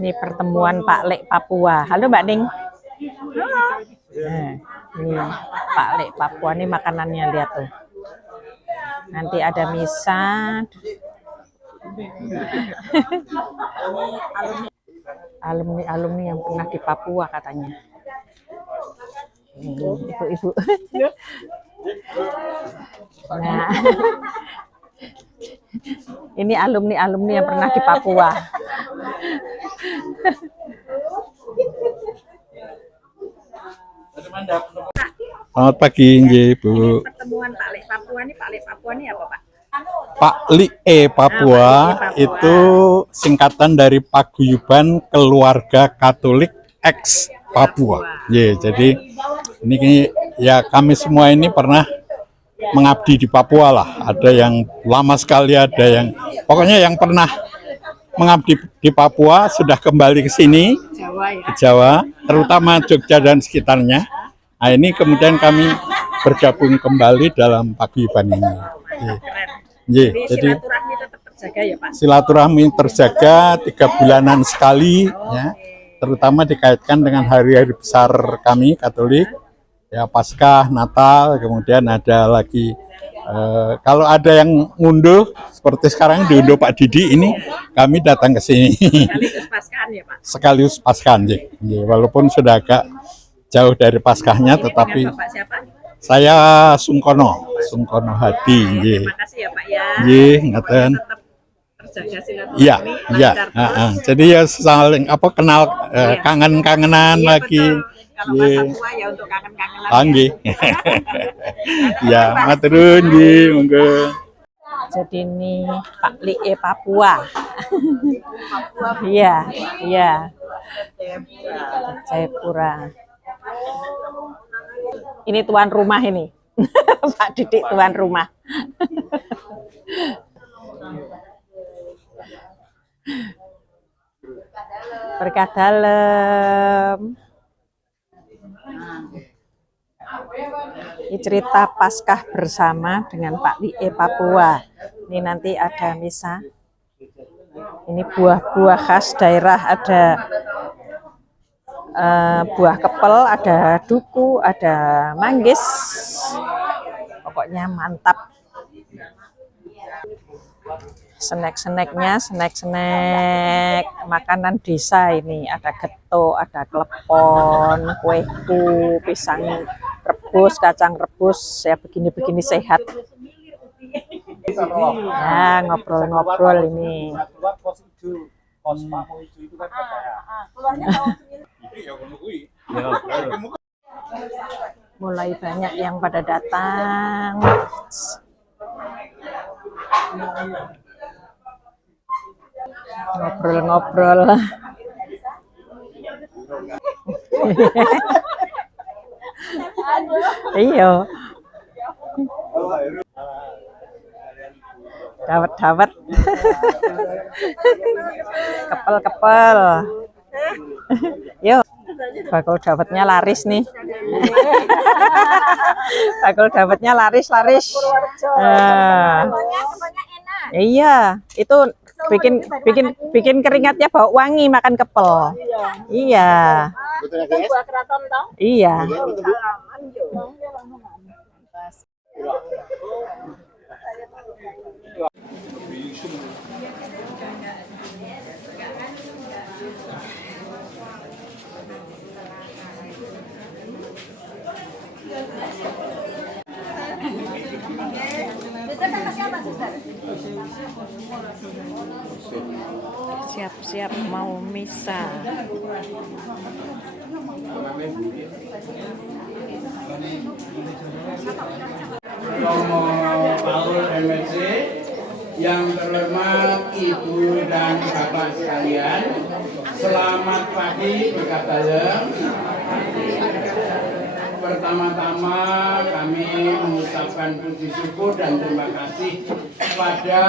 Ini pertemuan Pak Lek Papua. Halo Mbak Ning. Nah, ini Pak Lek Papua, ini makanannya, lihat tuh. Nanti ada misa. Alumni yang pernah di Papua katanya. Ibu-ibu. Nah, ini alumni yang pernah di Papua. Selamat pagi, Bu. Pertemuan Pak Lek Papua ini, Pak Lek Papua ini apa, Pak? Pak Lie Papua itu singkatan dari Paguyuban Keluarga Katolik X Papua. Jadi ini ya kami semua ini pernah mengabdi di Papua lah. Ada yang lama sekali, ada yang pokoknya yang pernah mengabdi di Papua sudah kembali ke sini, ke Jawa, terutama Jogja dan sekitarnya. Nah, ini kemudian kami bergabung kembali dalam paguyuban ini. Jadi silaturahmi tetap terjaga ya, Pak? Silaturahmi terjaga 3 bulanan sekali, ya, terutama dikaitkan dengan hari-hari besar kami Katolik, ya Paskah, Natal, kemudian ada lagi kalau ada yang ngunduh seperti sekarang diunduh Pak Didi, ini kami datang ke sini. Sekaligus Paskahan ya, Pak? Sekaligus Paskahan, walaupun sudah agak jauh dari Paskahnya, tetapi Bapak siapa? Saya Sungkono Hadi. Terima kasih ya Pak ya. Ngaten. Tetap terjaga silaturahmi. Iya. Jadi ya saling kenal, kangen-kangenan lagi. Kalau Pak Papua ya untuk kangen-kangenan. Nggih. Ya, maturun nggih, monggo. Jadi ini Pak Lie Papua. Iya. Jayapura. Ini tuan rumah ini. Pak Didik tuan rumah. Berkah dalem. Ini cerita Paskah bersama dengan Pak Lie Papua. Ini nanti ada misa. Ini buah-buah khas daerah, ada buah kepel, ada duku, ada manggis, pokoknya mantap. Snack makanan desa ini, ada getuk, ada klepon, kueku, pisang rebus, kacang rebus, ya begini-begini sehat. Ya ngobrol-ngobrol ini. Mulai banyak yang pada datang. Ngobrol-ngobrol. Iya. Dawet. Kepel. Yuk. Bakul dawetnya laris nih. Bakul dawetnya laris. Iya, itu bikin keringatnya bau wangi makan kepel. Iya. Buah keraton toh? Iya. Siap-siap mau misa. Romo Paul MSC, yang terhormat Ibu dan Bapak sekalian, selamat pagi berkat dalem. Pertama-tama kami mengucapkan puji syukur dan terima kasih pada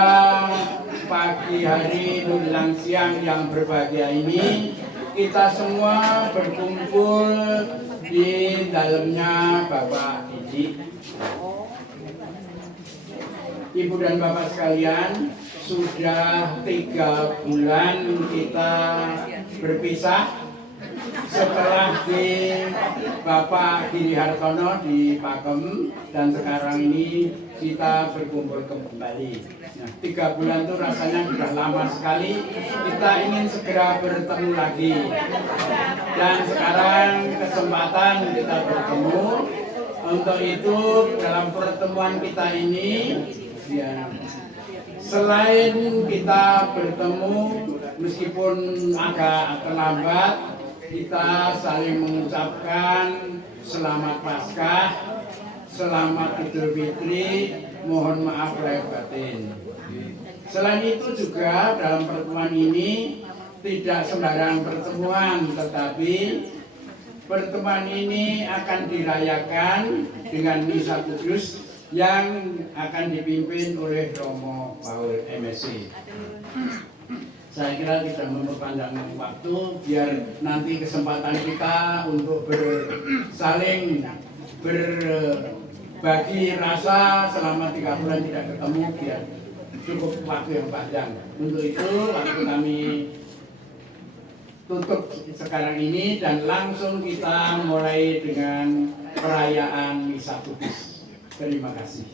pagi hari menjelang siang yang berbahagia ini. Kita semua berkumpul di dalamnya Bapak Didi. Ibu dan Bapak sekalian, sudah 3 bulan kita berpisah setelah di Bapak Giri Hartono di Pakem, dan sekarang ini kita berkumpul kembali. Nah, 3 bulan itu rasanya sudah lama sekali. Kita ingin segera bertemu lagi, dan sekarang kesempatan kita bertemu. Untuk itu dalam pertemuan kita ini, ya, selain kita bertemu meskipun agak terlambat, kita saling mengucapkan selamat Paskah, selamat Idul Fitri, mohon maaf lahir batin. Selain itu juga dalam pertemuan ini tidak sembarang pertemuan, tetapi pertemuan ini akan dirayakan dengan misa kudus yang akan dipimpin oleh Romo Paul MSc. Saya kira tidak memperpanjang waktu, biar nanti kesempatan kita untuk saling berbagi rasa selama 3 bulan tidak ketemu, biar cukup waktu yang panjang. Untuk itu waktu kami tutup sekarang ini, dan langsung kita mulai dengan perayaan misa kudus. Terima kasih.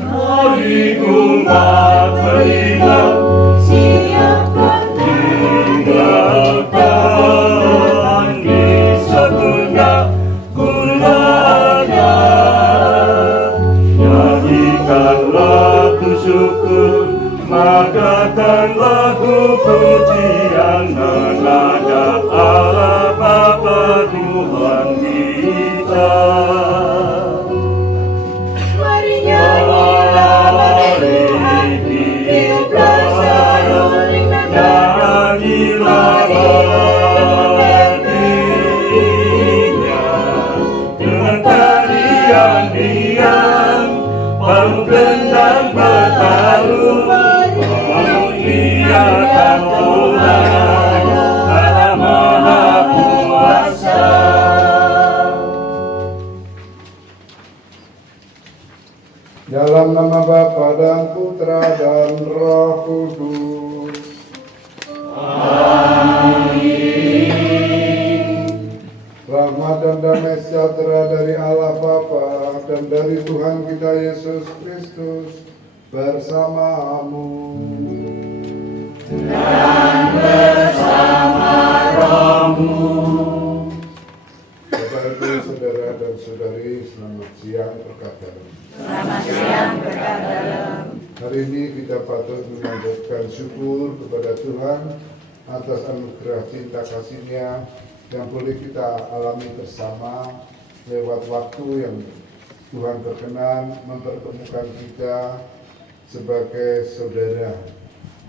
Mari umat beriman, siapkan tinggalkan di segenap keluarga. Nyanyikan lagu syukur, magakan lagu pujian menghadap Allah Bapa Tuhan kita. Dalam nama Bapa dan Putra dan Roh Kudus. Amin. Rahmat dan damai sejahtera dari Allah Bapa dan dari Tuhan kita Yesus Kristus bersamamu. Dan bersama rohmu. Bapak Ibu, saudara dan saudari, selamat siang berkat dalam. Selamat siang berkat dalam. Hari ini kita patut mengucapkan syukur kepada Tuhan atas anugerah cinta kasih-Nya yang boleh kita alami bersama lewat waktu yang Tuhan berkenan mempertemukan kita sebagai saudara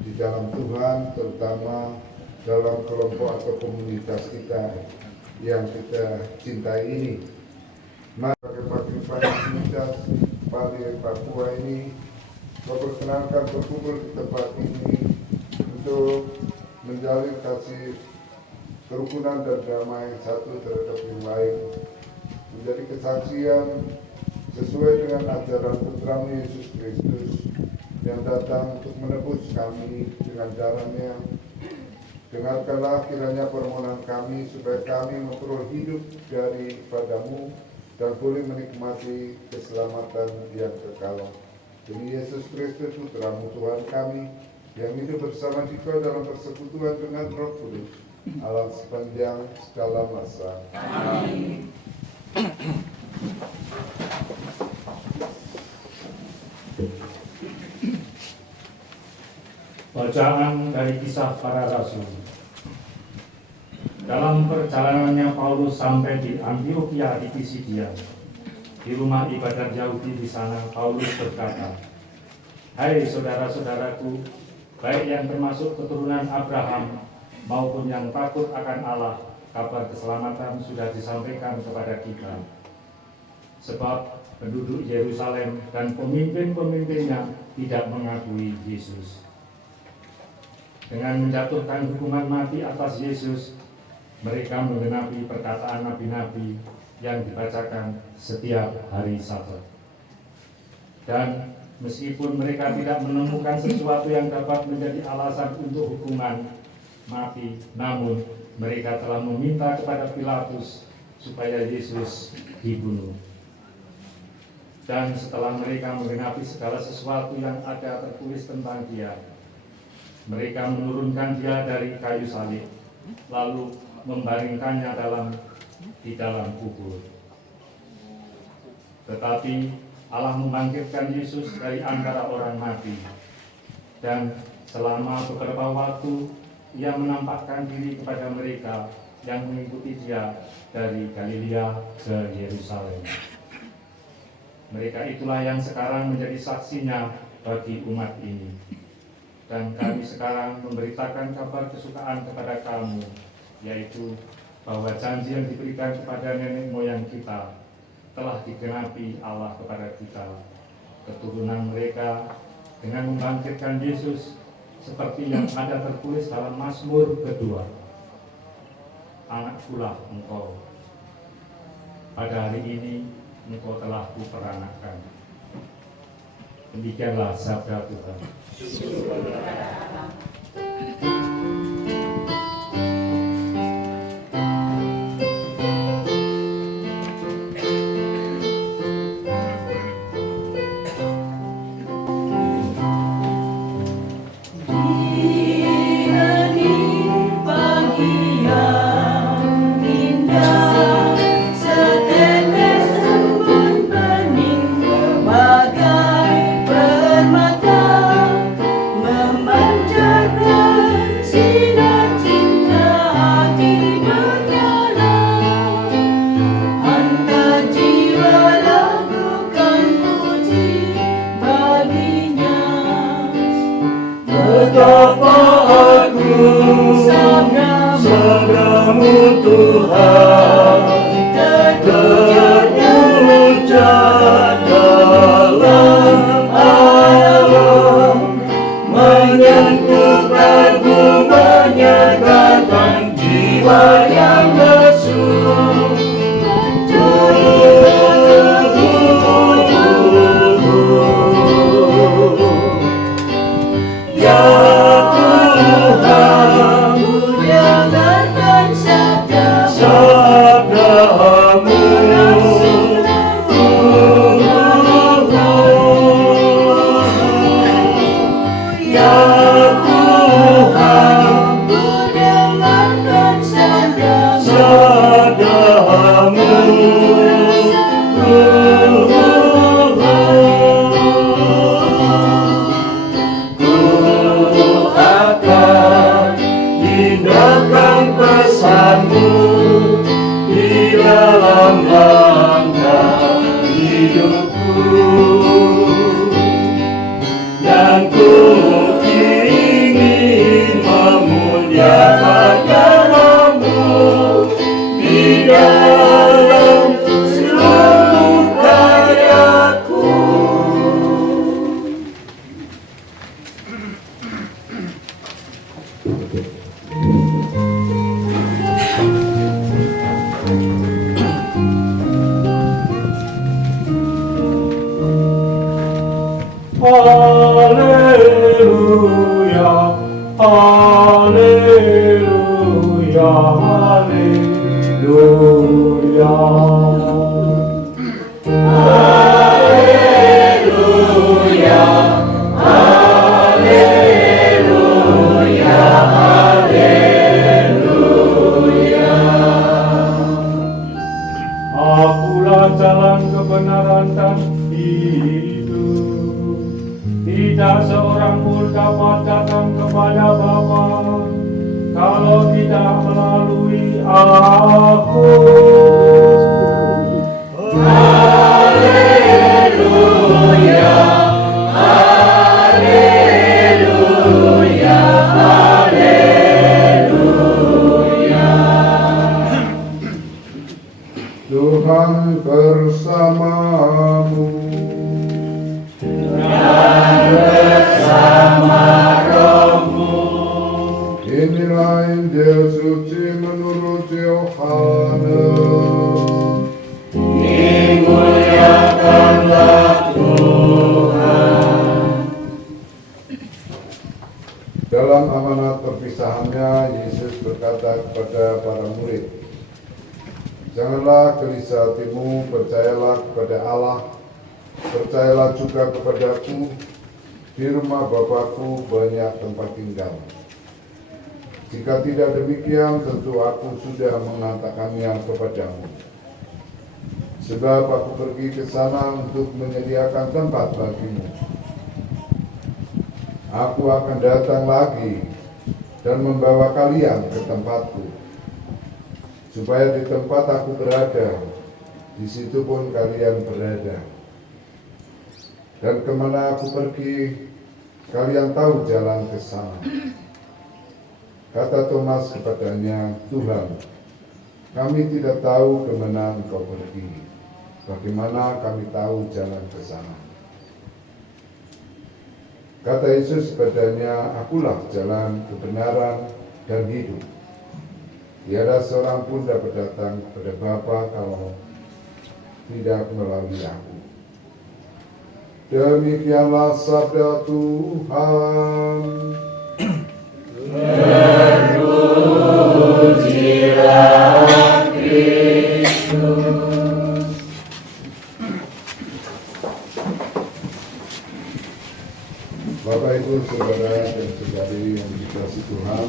di dalam Tuhan, terutama dalam kelompok atau komunitas kita yang kita cintai ini. Mari komunitas Bali Papua ini memperkenalkan berkumpul di tempat ini untuk menjalin kasih kerukunan dan damai satu terhadap yang lain, menjadi kesaksian sesuai dengan ajaran Putra Yesus Kristus yang datang untuk menebus kami dengan darahnya. Dengarkanlah kiranya permohonan kami supaya kami memperoleh hidup daripadamu dan boleh menikmati keselamatan yang kekal. Demi Yesus Kristus Putra-Mu Tuhan kami, yang hidup bersama Dikau dalam persekutuan dengan Roh Kudus, Allah sepanjang segala masa. Amin. Bacaan dari Kisah Para Rasul. Dalam perjalanannya Paulus sampai di Antiokhia di Pisidia, di rumah ibadat Yahudi di sana, Paulus berkata, "Hai saudara-saudaraku, baik yang termasuk keturunan Abraham maupun yang takut akan Allah, kabar keselamatan sudah disampaikan kepada kita. Sebab penduduk Yerusalem dan pemimpin-pemimpinnya tidak mengakui Yesus. Dengan menjatuhkan hukuman mati atas Yesus, mereka menggenapi perkataan nabi-nabi yang dibacakan setiap hari Sabat. Dan meskipun mereka tidak menemukan sesuatu yang dapat menjadi alasan untuk hukuman mati, namun mereka telah meminta kepada Pilatus supaya Yesus dibunuh. Dan setelah mereka menggenapi segala sesuatu yang ada tertulis tentang Dia, mereka menurunkan Dia dari kayu salib, lalu membaringkannya di dalam kubur. Tetapi Allah membangkitkan Yesus dari antara orang mati, dan selama beberapa waktu Ia menampakkan diri kepada mereka yang mengikuti Dia dari Galilea ke Yerusalem. Mereka itulah yang sekarang menjadi saksinya bagi umat ini. Dan kami sekarang memberitakan kabar kesukaan kepada kamu, yaitu bahwa janji yang diberikan kepada nenek moyang kita telah digenapi Allah kepada kita, keturunan mereka, dengan membangkitkan Yesus seperti yang ada tertulis dalam Mazmur kedua. Anakkulah engkau, pada hari ini engkau telah kuperanakkan. Demikianlah sabda Tuhan. Tuhan bersamamu. Dan bersama rohmu. Inilah Injil suci menurut Yohanes. Dalam amanat perpisahannya, Yesus berkata kepada para murid, "Janganlah gelisah hatimu, percayalah kepada Allah, percayalah juga kepadaku. Di rumah Bapakku banyak tempat tinggal. Jika tidak demikian, tentu aku sudah mengatakannya kepadamu. Sebab aku pergi ke sana untuk menyediakan tempat bagimu. Aku akan datang lagi dan membawa kalian ke tempatku, supaya di tempat aku berada, di situ pun kalian berada. Dan kemana aku pergi, kalian tahu jalan ke sana." Kata Thomas kepadanya, "Tuhan, kami tidak tahu kemana engkau pergi. Bagaimana kami tahu jalan ke sana?" Kata Yesus kepadanya, "Akulah jalan, kebenaran, dan hidup. Tiada seorang pun dapat datang kepada Bapa kalau tidak melalui aku." Demikianlah sabda Tuhan. Bapak, Ibu, Saudara, dan Saudari yang dikasihi Tuhan,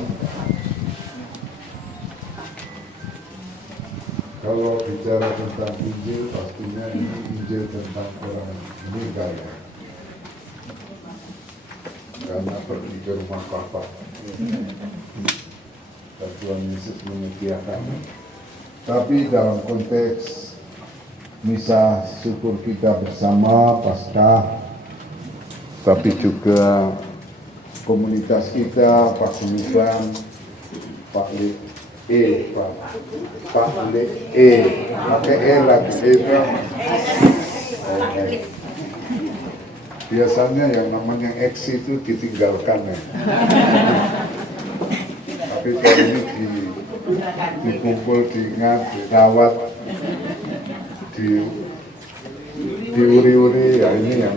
kalau bicara tentang Injil, pastinya ini Injil tentang orang meninggal, ya. Karena pergi ke rumah Bapa. Dan Tuhan Yesus menyediakan. Tapi dalam konteks misa syukur kita bersama Paskah, tapi juga komunitas kita, Pak Paguyuban, Pak Le, pakai E lagi, biasanya yang namanya X itu ditinggalkan, ya. Tapi kalau ini dikumpul, diingat, dirawat, diuri-uri, ya ini yang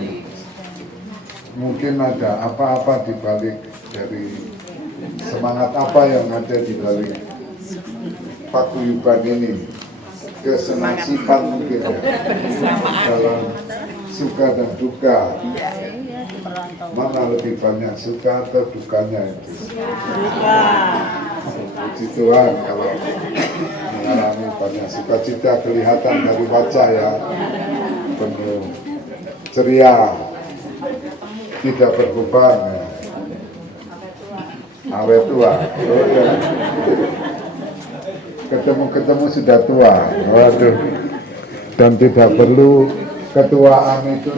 mungkin ada apa-apa di balik dari semangat apa yang ada di balik paguyuban ini, kesenang sifat mungkin, ya, dalam suka dan duka. Mana lebih banyak suka atau dukanya itu? Puji Tuhan kalau mengalami banyak sukacita, kelihatan dari wajah ya, penuh ceria, tidak berbeban, ya. Awet tua, oh, ya. Ketemu sudah tua, waduh, dan tidak perlu ketuaan itu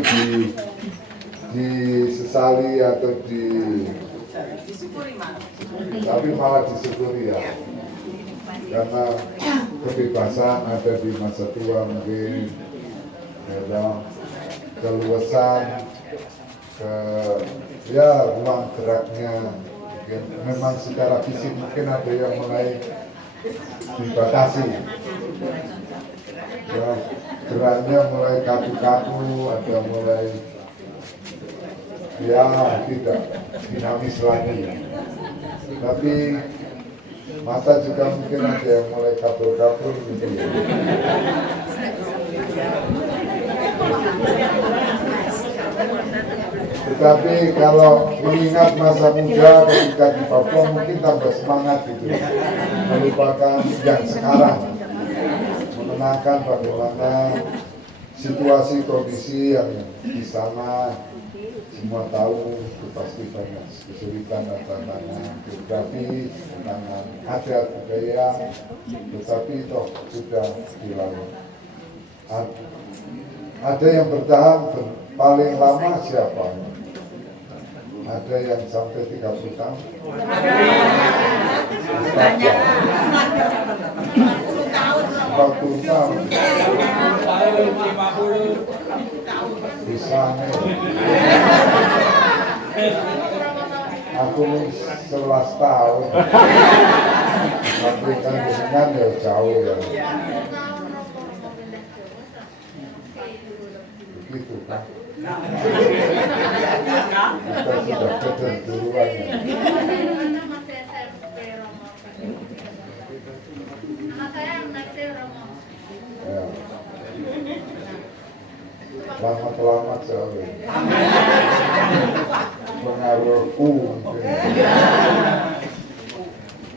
disesali atau tapi malah disyukuri, ya, karena kebebasan ada di masa tua mungkin, ya, keluasan, ya ruang geraknya mungkin, memang secara fisik mungkin ada yang mulai dibatasi, ya, geraknya mulai kaku-kaku, ada mulai, ya, tidak dinamis lagi, tapi mata juga mungkin ada yang mulai kabur-kabur gitu, ya. Tetapi kalau mengingat masa muda ketika di Papua mungkin tambah semangat gitu, melupakan yang sekarang, mengenangkan bagaimana situasi kondisi yang di sana. Semua tahu itu pasti banyak kesulitan dan tantangan geografi, tantangan adat budaya, tetapi toh sudah dilalui. Ada yang bertahan paling lama siapa? Ada yang sampai 30 tahun? Banyak. 40 tahun. Bisa nih. Aku 11 tahun. Afrika dengan ya jauh ya. Begitu kan. Kita sudah kecenderungan ya. Ya. Selamat sekali. Pengaruh mungkin.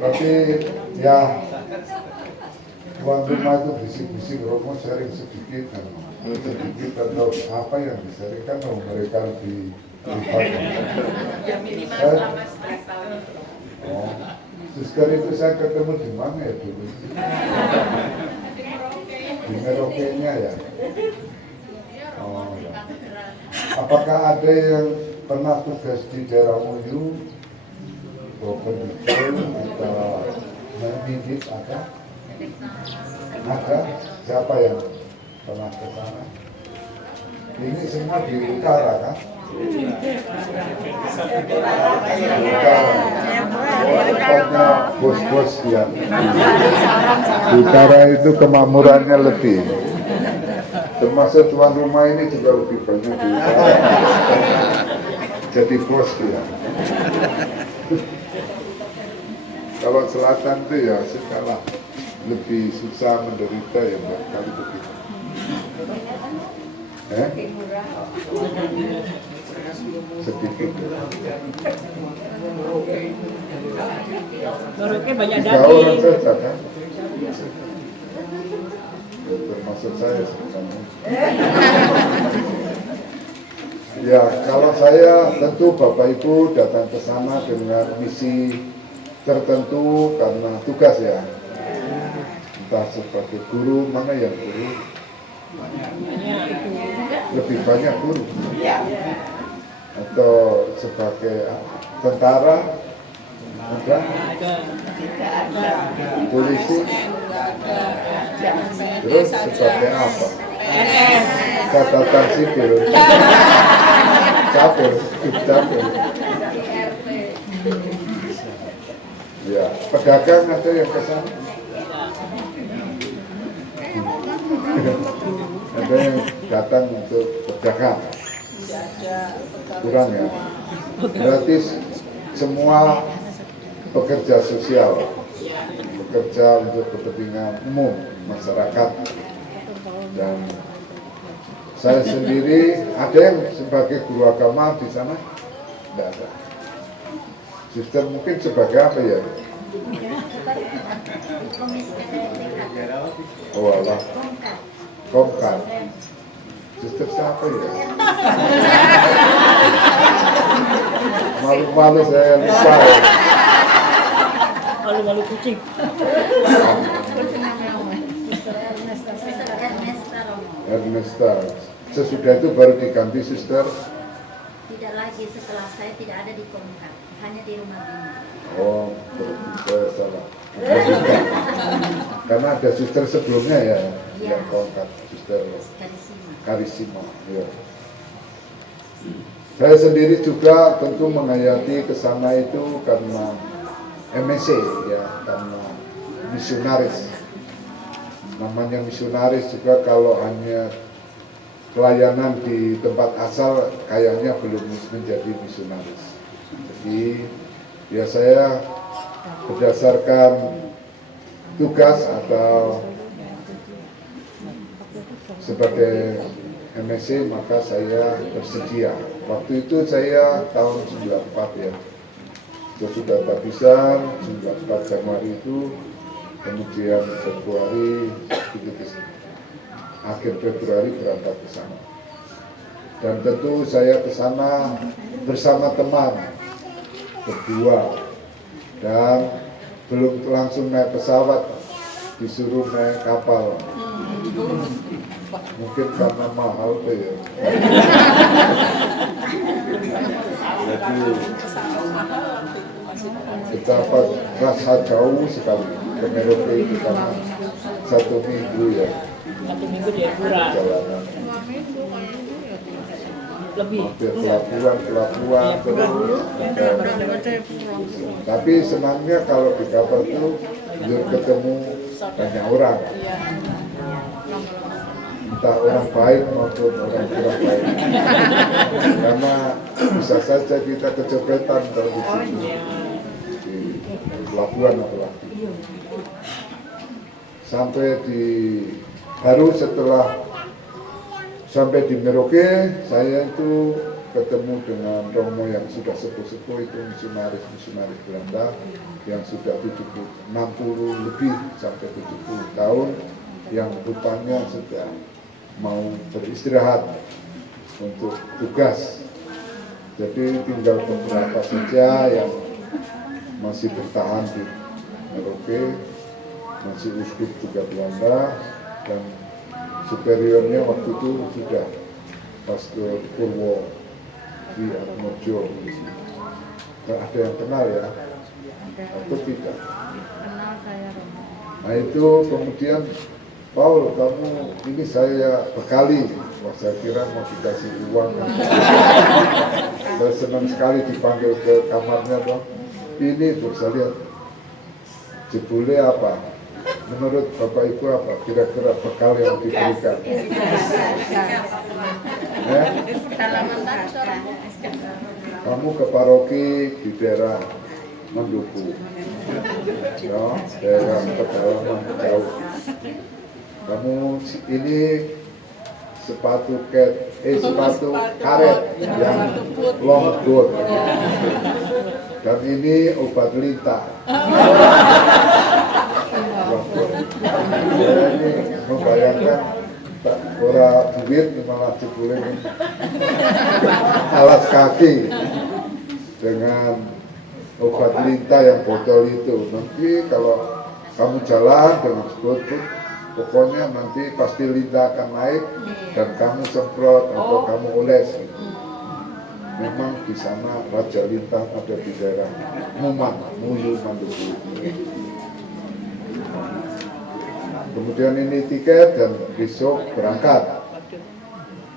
Tapi ya tuan rumah itu bisik-bisik Romo sharing sedikit kan. Sedikit atau apa yang disaringkan mereka lebih Ya minimal selama 11 tahun. Oh, suster itu saya ketemu di mana ya dulu? Di Merauke-nya ya. Oh, ya. Apakah ada yang pernah tugas di daerah Muyu, Bopendikel atau Mendidik ada? Ada? Siapa yang pernah ke sana? Ini semua di utara kan? Tempatnya bos-bos ya. Di utara itu kemakmurannya lebih. Termasuk tuan rumah ini juga lebih banyak di utara. Jadi bos ya. Kalau selatan itu ya skala lebih susah menderita ya kali begitu. Sedikit. Merauke banyak 3 orang saja kan? Termasuk saya sebenarnya. Ya, kalau saya tentu Bapak Ibu datang ke sana dengan misi tertentu karena tugas ya. Entah sebagai guru, mana yang guru? Lebih banyak guru. Atau sebagai tentara, ada? Polisi? Terus sebagai apa? Catatan sipil. Capil. Ya, pedagang ada yang ke sana? Ada yang datang untuk berdagang? Kurang ya? Berarti semua pekerja sosial, bekerja untuk kepentingan umum masyarakat. Dan saya sendiri ada yang sebagai guru agama di sana? Tidak ada. Suster mungkin sebagai apa ya? Oh Allah. Komkar. Suster siapa ya? Malu-malu saya lupa ya. Malu-malu kucing. Ernesta. Sesudah itu baru diganti suster. Tidak lagi, setelah saya tidak ada di Komkar, hanya di rumah ini. Oh, berarti saya salah. Karena ada suster sebelumnya ya, yang kontak suster Karisima. Ya. Saya sendiri juga tentu menghayati kesana itu karena MSc ya, karena misionaris. Namanya misionaris juga kalau hanya pelayanan di tempat asal kayaknya belum menjadi misionaris. Jadi ya saya berdasarkan tugas atau sebagai MSc maka saya bersedia. Waktu itu saya tahun 94 ya. Sudah kehabisan 94 Januari itu, kemudian Februari akhir Februari berangkat ke sana. Dan tentu saya ke sana bersama teman berdua dan belum langsung naik pesawat, disuruh naik kapal. Mungkin karena mahal tuh ya. Jadi betapa rasa jauh sekali ke Merauke itu karena 1 minggu ya. 1 minggu dia kurang. Perjalanan. mampir pelabuhan terus. Tapi senangnya kalau di kapal itu ketemu banyak orang, entah orang baik maupun orang kurang baik, karena bisa saja kita kecopetan kalau di situ di pelabuhan apalagi. Sampai di baru setelah sampai di Merauke, saya itu ketemu dengan Romo yang sudah sepuh-sepuh, itu misionaris Belanda yang sudah 60 lebih sampai 70 tahun, yang rupanya sudah mau beristirahat untuk tugas. Jadi tinggal beberapa saja yang masih bertahan di Merauke, masih uskup juga Belanda, dan superiornya waktu itu sudah Pastor Purwo di Atmojo. Ada yang kenal ya? Atau tidak? Kenal saya Romo. Nah itu kemudian, Paul, kamu ini saya bekali. Wah, saya kira mau dikasih uang. Saya senang sekali dipanggil ke kamarnya, dong. Ini tuh saya lihat, jebule apa? Menurut Bapak Ibu apa kira-kira bekal yang diberikan? Kamu ke paroki di daerah Manduku, ya, daerah pedalaman jauh. Kamu ini sepatu karet yang longboard, dan ini obat lintah. Saya ini membayangkan tak ora duit malah jebule alas kaki dengan obat lintah yang botol itu. Nanti kalau kamu jalan dengan sebut-sebut, pokoknya nanti pasti lintah akan naik dan kamu semprot atau kamu oles. Memang di sana Raja Lintah ada di daerah Muyu Manduku. Kemudian ini tiket dan besok berangkat.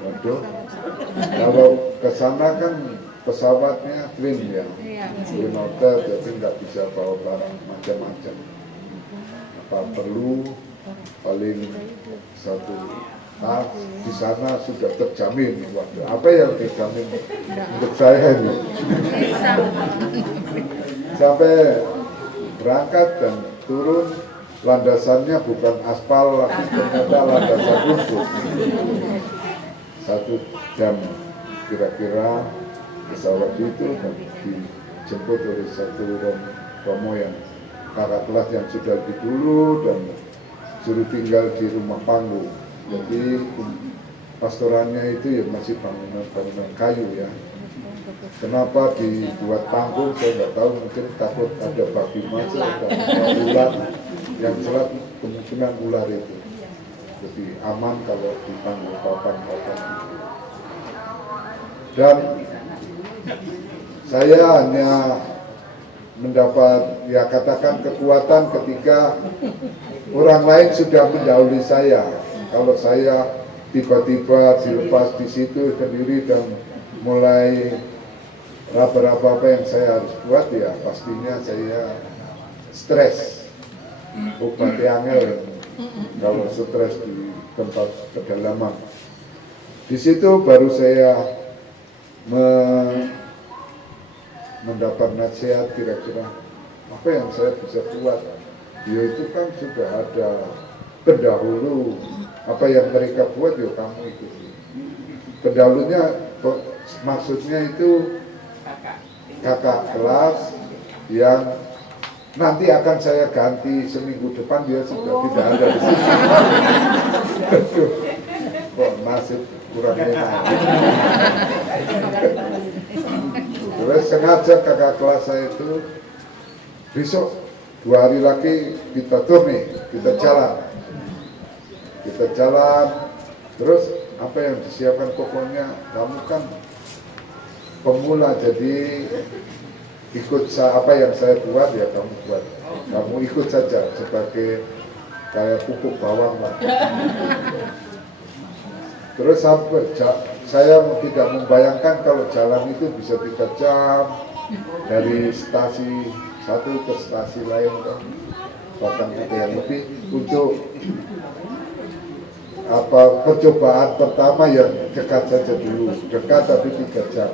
Waduh, kalau ke sana kan pesawatnya twin ya, twin otter, jadi nggak bisa bawa barang macam-macam. Apa perlu paling satu tas, di sana sudah terjamin. Waduh, apa yang dijamin untuk saya ini? Sampai berangkat dan turun, landasannya bukan aspal, ternyata landasan rumput. 1 jam kira-kira pesawat itu dan dijemput oleh satu romo yang kakak kelas yang sudah lebih dulu dan suruh tinggal di rumah panggung. Jadi pastorannya itu ya masih bangunan kayu ya. Kenapa dibuat panggung saya nggak tahu, mungkin takut ada babi masuk dan ular, yang jelas kemungkinan ular itu. Jadi aman kalau di panggung papan-papan itu. Dan saya hanya mendapat ya katakan kekuatan ketika orang lain sudah mendahului saya. Kalau saya tiba-tiba dilepas di situ sendiri dan mulai raba-raba apa yang saya harus buat, ya pastinya saya stres. Obat angel kalau stres di tempat pedalaman. Di situ baru saya mendapat nasihat kira-kira apa yang saya bisa buat. Ya itu kan sudah ada pendahulu, apa yang mereka buat ya kamu ikuti. Pendahulunya maksudnya itu kakak kelas yang nanti akan saya ganti seminggu depan, dia sudah tidak ada di sini. Kok nasib kurang enak. Terus sengaja kakak kelas saya itu besok 2 hari lagi kita turni, kita jalan, terus apa yang disiapkan, pokoknya kamu kan pemula, jadi ikut apa yang saya buat ya kamu buat, kamu ikut saja sebagai kayak pupuk bawang lah. Terus saya tidak membayangkan kalau jalan itu bisa 3 jam dari stasi satu ke stasi lain, bahkan ada yang lebih. Untuk percobaan pertama yang dekat saja dulu, dekat tapi 3 jam.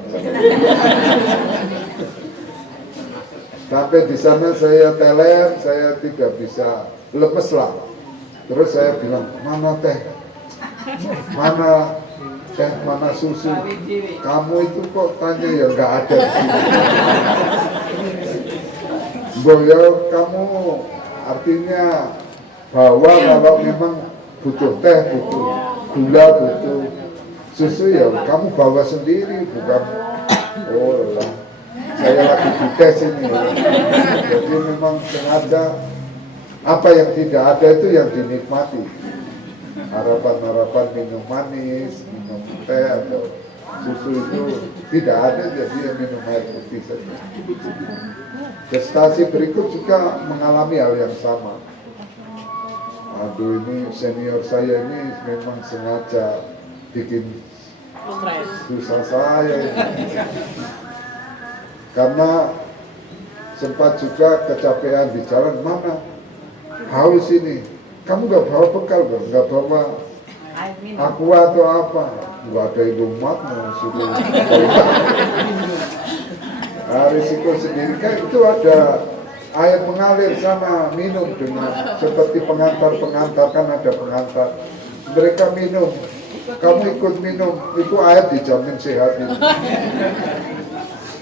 Sampai di sana saya teler, saya tidak bisa, lemes lah. Terus saya bilang, mana teh, mana susu? Kamu itu kok tanya ya nggak ada di sini. Ya kamu artinya bahwa kalau memang butuh teh, butuh gula, butuh susu ya kamu bawa sendiri, bukan oh lah saya lagi dites ini. Jadi memang sengaja apa yang tidak ada itu yang dinikmati. Harapan-harapan minum manis, minum teh atau susu itu tidak ada, jadi yang minum air putih saja. Ke stasi berikut juga mengalami hal yang sama. Aduh, ini senior saya ini memang sengaja bikin susah saya ini. Karena sempat juga kecapean di jalan, mana haus ini, kamu nggak bawa bekal, nggak bawa aqua atau apa, nggak ada Indomaret, suruh risiko sendiri kan itu ada air mengalir sana, minum dengan seperti pengantar kan ada pengantar, mereka minum, kamu ikut minum, itu air dijamin sehat itu.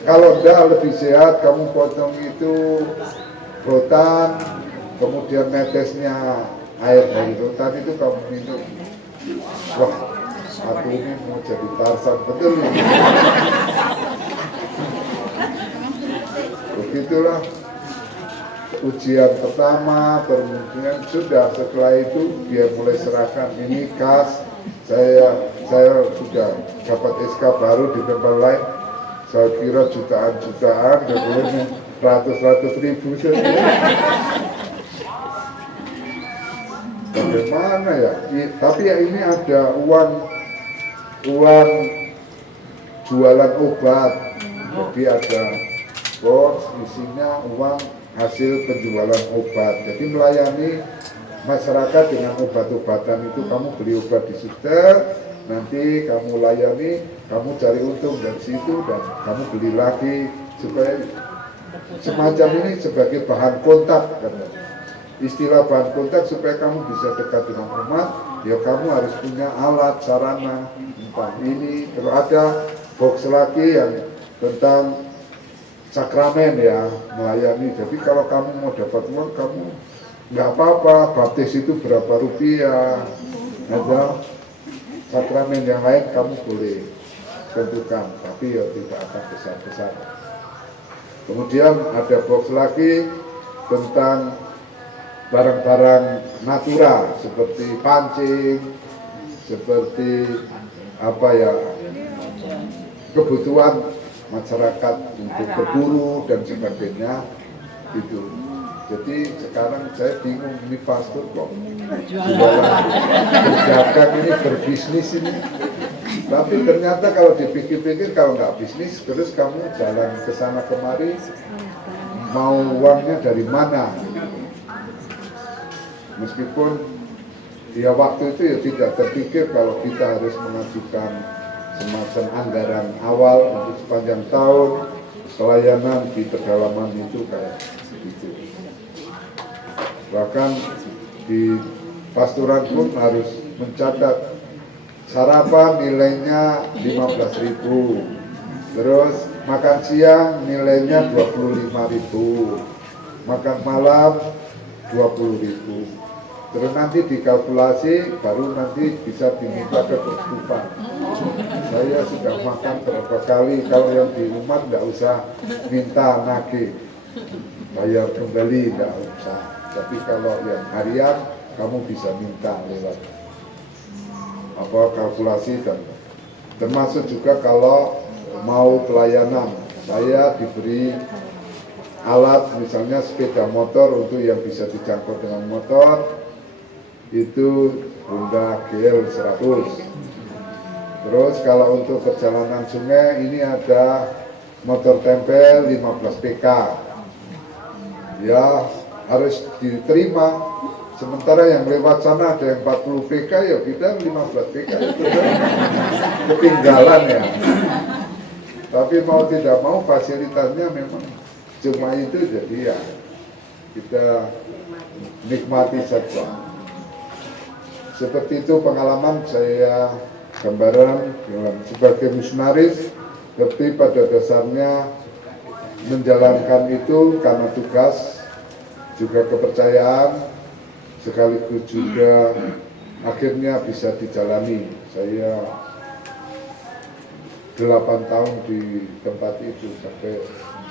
Kalau enggak lebih sehat, kamu potong itu rotan, kemudian netesnya air dari rotan itu kamu minum. Wah, aku ini mau jadi Tarzan betul ini. Begitulah ujian pertama, kemudian sudah setelah itu dia mulai serahkan ini kas, saya sudah dapat SK baru di tempat lain. Saya kira jutaan-jutaan, kemudian ratus-ratus ribu saja. Bagaimana ya? Tapi ya ini ada uang jualan obat. Jadi ada box isinya uang hasil penjualan obat. Jadi melayani masyarakat dengan obat-obatan itu, kamu beli obat di suster, nanti kamu layani, kamu cari untung dari situ dan kamu beli lagi, supaya semacam ini sebagai bahan kontak. Istilah bahan kontak supaya kamu bisa dekat dengan umat, ya kamu harus punya alat, sarana, entah ini. Kalau ada box lagi yang tentang sakramen ya, melayani. Jadi kalau kamu mau dapat uang, kamu nggak apa-apa, baptis itu berapa rupiah, ada sakramen yang lain kamu boleh tentukan, tapi ya tidak akan besar-besar. Kemudian ada box lagi tentang barang-barang natural seperti pancing, seperti apa ya, kebutuhan masyarakat untuk berburu dan sebagainya itu. Jadi sekarang saya bingung, ini pastor kok berdagang ini, berbisnis ini. Tapi ternyata kalau dipikir-pikir, kalau nggak bisnis terus kamu jalan ke sana kemari, mau uangnya dari mana? Meskipun ya waktu itu ya tidak terpikir kalau kita harus mengajukan semacam anggaran awal untuk sepanjang tahun pelayanan di pedalaman itu kayak gitu. Bahkan di pastoran pun harus mencatat sarapan nilainya 15.000, terus makan siang nilainya 25.000, makan malam 20.000. Terus nanti dikalkulasi, baru nanti bisa diminta ke keuskupan. Saya sudah makan berapa kali, kalau yang di rumah nggak usah minta nagih, bayar kembali nggak usah. Tapi kalau yang harian, kamu bisa minta lewat apa kalkulasi, dan termasuk juga kalau mau pelayanan, saya diberi alat misalnya sepeda motor untuk yang bisa dijangkau dengan motor, itu Honda GL 100. Terus kalau untuk perjalanan sungai ini ada motor tempel 15 PK. Ya harus diterima. Sementara yang lewat sana ada yang 40 PK, ya kita 15 PK itu kan ketinggalan ya. Tapi mau tidak mau fasilitasnya memang cuma itu, jadi ya kita nikmati saja. Seperti itu pengalaman saya gambaran sebagai misionaris, tapi pada dasarnya menjalankan itu karena tugas, juga kepercayaan, sekaligus juga akhirnya bisa dijalani. Saya 8 tahun di tempat itu sampai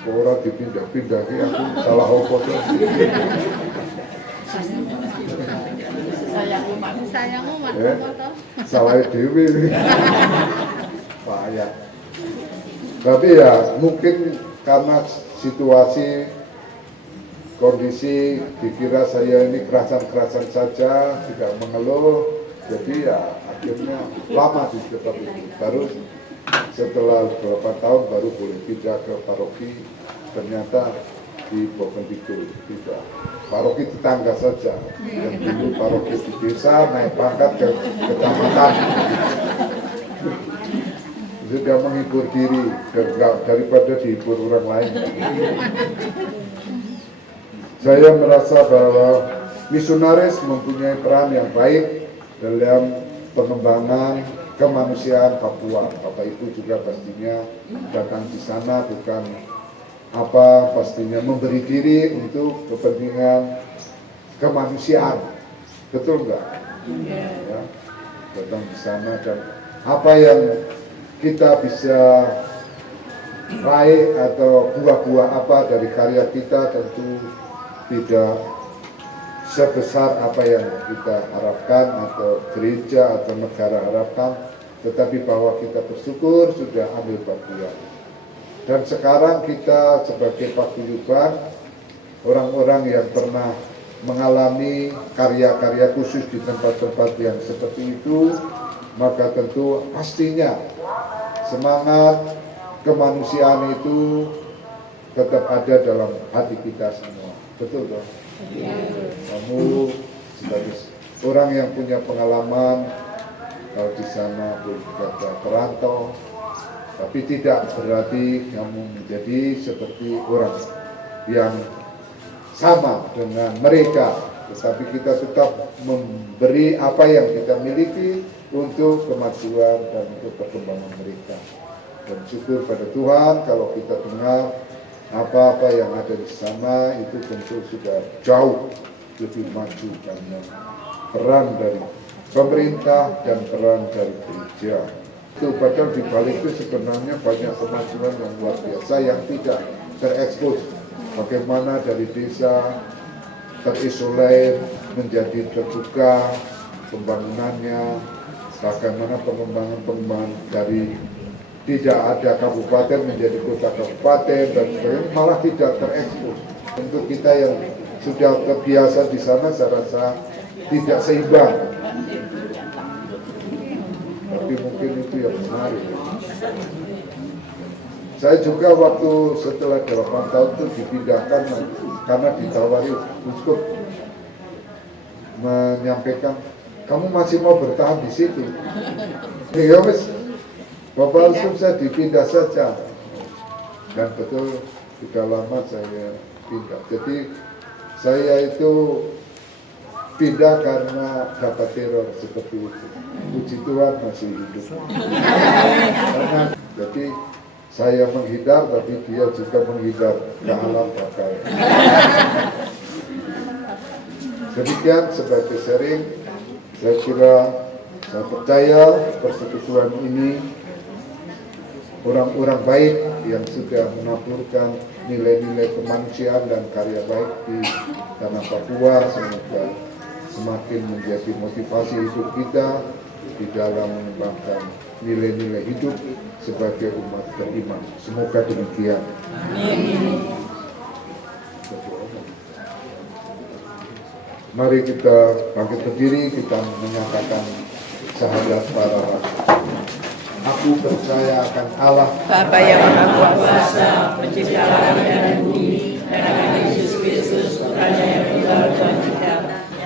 orang dipindah-pindah, aku salah opo tuh. Sayang umat Salah dewi. Payah. Tapi ya mungkin karena situasi kondisi dikira saya ini kerasan-kerasan saja, tidak mengeluh, jadi ya akhirnya lama di tempat itu. Baru setelah 8 tahun baru boleh pindah ke paroki, ternyata di Bovendigul, tidak. Paroki tetangga saja, yang dulu paroki di desa naik pangkat ke kecamatan. Sudah menghibur diri daripada dihibur orang lain. Saya merasa bahwa misionaris mempunyai peran yang baik dalam pengembangan kemanusiaan Papua. Bapak Ibu juga pastinya datang di sana bukan pastinya memberi diri untuk kepentingan kemanusiaan. Betul enggak? Ya, datang di sana dan apa yang kita bisa raih atau buah-buah apa dari karya kita tentu tidak sebesar apa yang kita harapkan atau gereja atau negara harapkan, tetapi bahwa kita bersyukur sudah ambil bagian. Dan sekarang kita sebagai paguyuban, orang-orang yang pernah mengalami karya-karya khusus di tempat-tempat yang seperti itu, maka tentu pastinya semangat kemanusiaan itu tetap ada dalam hati kita semua. Betul dong? Kamu sebagai orang yang punya pengalaman, kalau di sana berkata perantau, tapi tidak berarti kamu menjadi seperti orang yang sama dengan mereka, tetapi kita tetap memberi apa yang kita miliki untuk kemajuan dan untuk perkembangan mereka. Dan syukur pada Tuhan kalau kita dengar apa-apa yang ada di sana itu tentu sudah jauh lebih maju karena peran dari pemerintah dan peran dari gereja. Itu padahal di balik itu sebenarnya banyak kemajuan yang luar biasa yang tidak terekspos. Bagaimana dari desa terisolir menjadi terbuka pembangunannya, bagaimana pengembangan dari tidak ada kabupaten menjadi kota kabupaten dan sebagainya, malah tidak terekspos. Untuk kita yang sudah terbiasa di sana, saya rasa tidak seimbang. Tapi mungkin itu yang menarik. Saya juga waktu setelah 8 tahun itu dipindahkan karena ditawari uskup menyampaikan, kamu masih mau bertahan di situ? Ya wis, Bapak Uskup saya dipindah saja. Dan betul sudah lama saya pindah. Jadi saya itu pindah karena dapat teror seperti itu. Puji Tuhan masih hidup. Jadi saya menghindar, tapi dia juga menghindar ke alam bakal. Demikian sebagai sharing, saya kira saya percaya persekutuan ini orang-orang baik yang sudah menaburkan nilai-nilai kemanusiaan dan karya baik di tanah Papua, semoga semakin menjadi motivasi hidup kita di dalam mengembangkan nilai-nilai hidup sebagai umat beriman. Semoga demikian. Mari kita bangkit berdiri, kita menyatakan syahadat para Aku percaya akan Allah, Bapa yang Maha Kuasa, pencipta langit dan bumi, dan akan Yesus Kristus, putranya yang tunggal Tuhan kita,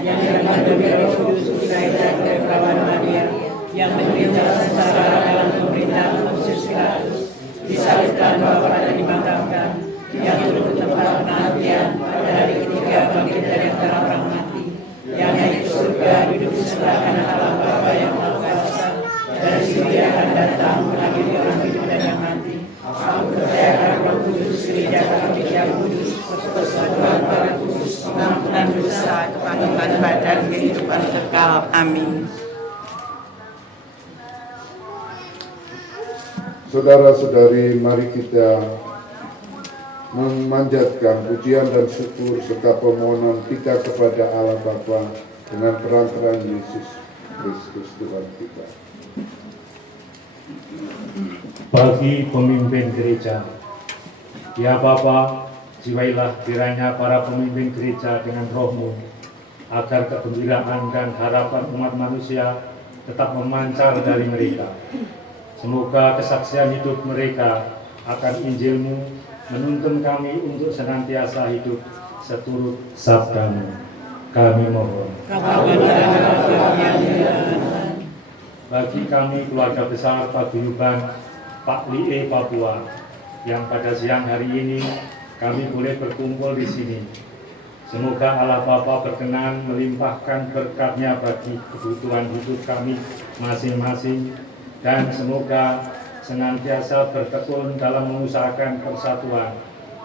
yang dikandung Roh Kudus, dilahirkan dari perawan Maria, yang menderita sengsara dalam pemerintahan Pontius Pilatus, disalibkan, bapa dan dimakamkan, yang turun ke tempat penantian, pada hari ketiga bangkit dari antara orang mati, yang naik ke surga, duduk di sebelah kanan Allah Bapa yang Maha Kuasa, dari sini dia akan datang mengadili orang hidup dan yang mati. Aku percaya akan Roh Kudus, gereja Katolik yang kudus, persekutuan para kudus, pengampunan dosa, kebangkitan badan, kehidupan kekal. Amin. saudara-saudari, mari kita memanjatkan pujian dan syukur serta permohonan kita kepada Allah Bapa dengan perantaraan Yesus Kristus Tuhan kita. Bagi pemimpin gereja, ya Bapa, jiwailah kiranya para pemimpin gereja dengan roh-Mu, agar kegembiraan dan harapan umat manusia tetap memancar dari mereka. Semoga kesaksian hidup mereka akan Injil-Mu menuntun kami untuk senantiasa hidup seturut sabda-Mu. Kami mohon. Bagi kami keluarga besar Paguyuban Pak Lie Papua, yang pada siang hari ini kami boleh berkumpul di sini. Semoga Allah Bapa berkenan melimpahkan berkat-Nya bagi kebutuhan hidup kami masing-masing, dan semoga senantiasa bertekun dalam mengusahakan persatuan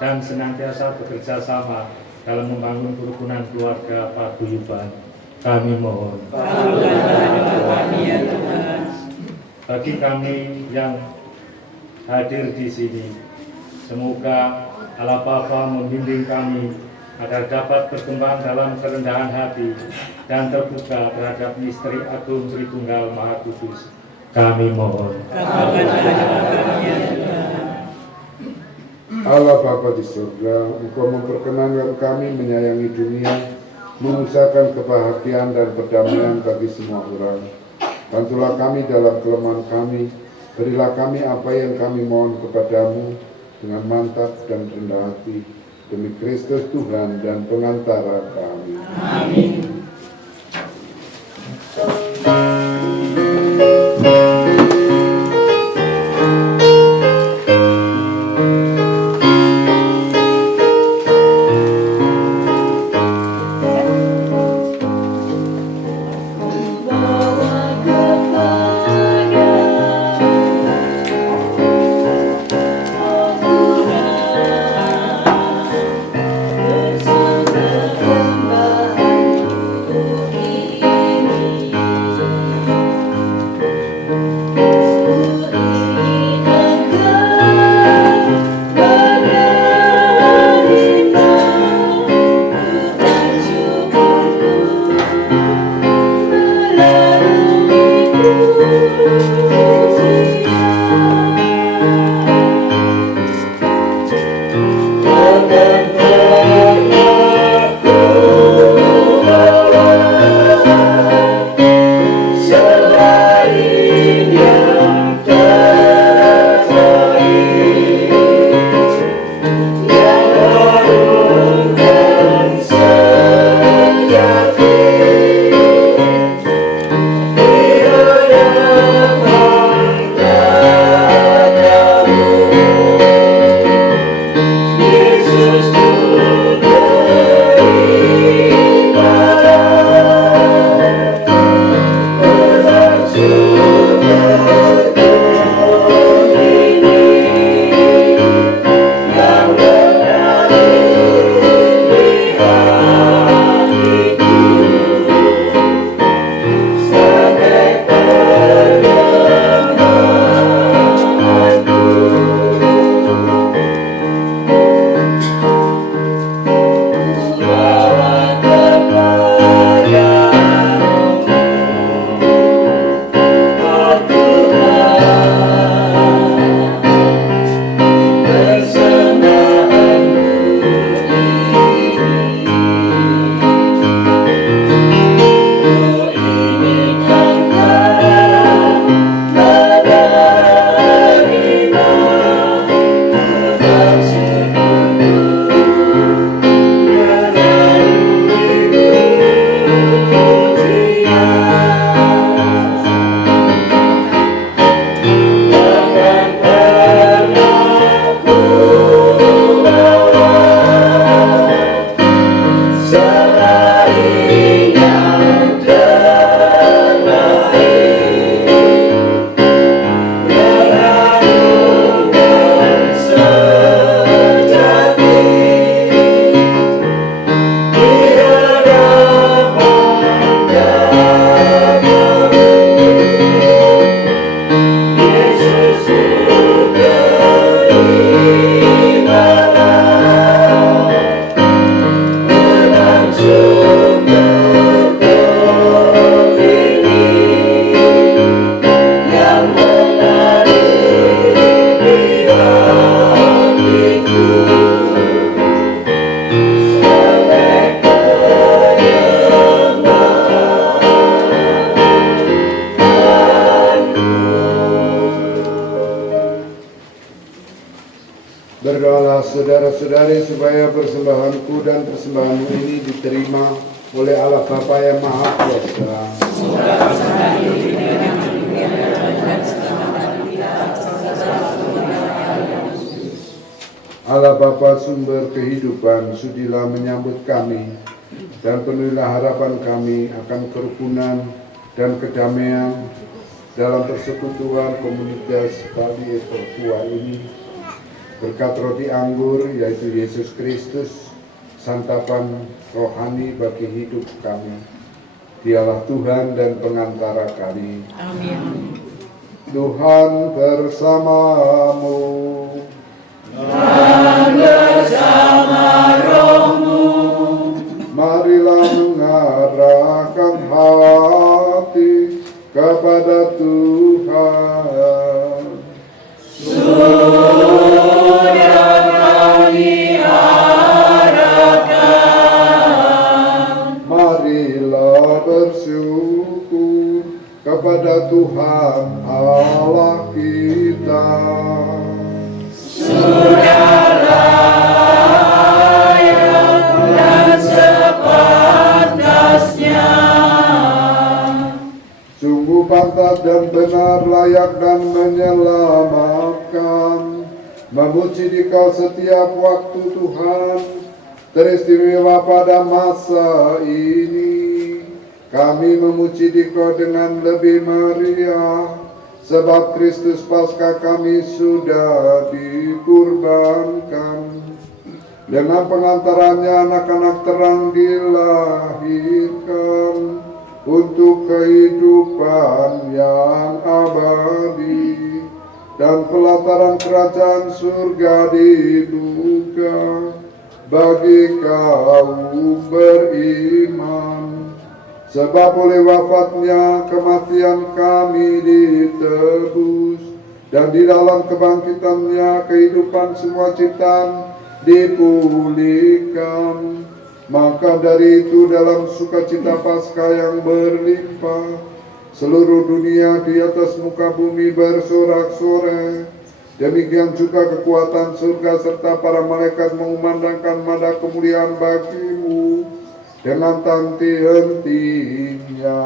dan senantiasa bekerja sama dalam membangun kerukunan keluarga Paguyuban. Kami mohon. Bagi kami yang hadir di sini, semoga Allah Bapa membimbing kami agar dapat berkembang dalam kerendahan hati dan terbuka terhadap misteri agung Tritunggal Maha Kudus. Kami mohon. Allah Bapa di surga, Engkau memperkenankan kami menyayangi dunia, mengusahakan kebahagiaan dan perdamaian bagi semua orang. Bantulah kami dalam kelemahan kami, berilah kami apa yang kami mohon kepadamu dengan mantap dan rendah hati, demi Kristus Tuhan dan pengantara kami. Amin. Bersama saudara-saudari supaya persembahanku dan persembahanmu ini diterima oleh Allah Bapa yang Maha Kuasa. Allah Bapa sumber kehidupan, sudilah menyambut kami dan penuhilah harapan kami akan kerukunan dan kedamaian dalam persekutuan komunitas Bali Pertua ini. Berkat roti anggur yaitu Yesus Kristus, santapan rohani bagi hidup kami. Dialah Tuhan dan pengantara kami. Amin. Tuhan bersamamu. Marilah mengarahkan hati kepada Tuhan. Marilah bersyukur kepada Tuhan Allah kita. Sungguh pantas dan benar, layak dan menyelamatkan, memuji Dikau setiap waktu Tuhan, teristimewa pada masa ini. Kami memuji Dikau dengan lebih meriah, sebab Kristus Paskah kami sudah dikurbankan. Dengan pengantarannya anak-anak terang dilahirkan untuk kehidupan yang abadi, dan pelataran kerajaan surga dibuka bagi kaum beriman. Sebab oleh wafatnya kematian kami ditebus, dan di dalam kebangkitannya kehidupan semua ciptaan dipulihkan. Maka dari itu dalam sukacita Paskah yang berlimpah, seluruh dunia di atas muka bumi bersorak-sorai. Demikian juga kekuatan surga serta para malaikat mengumandangkan nada kemuliaan bagimu, dengan tak henti-hentinya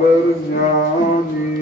bernyanyi.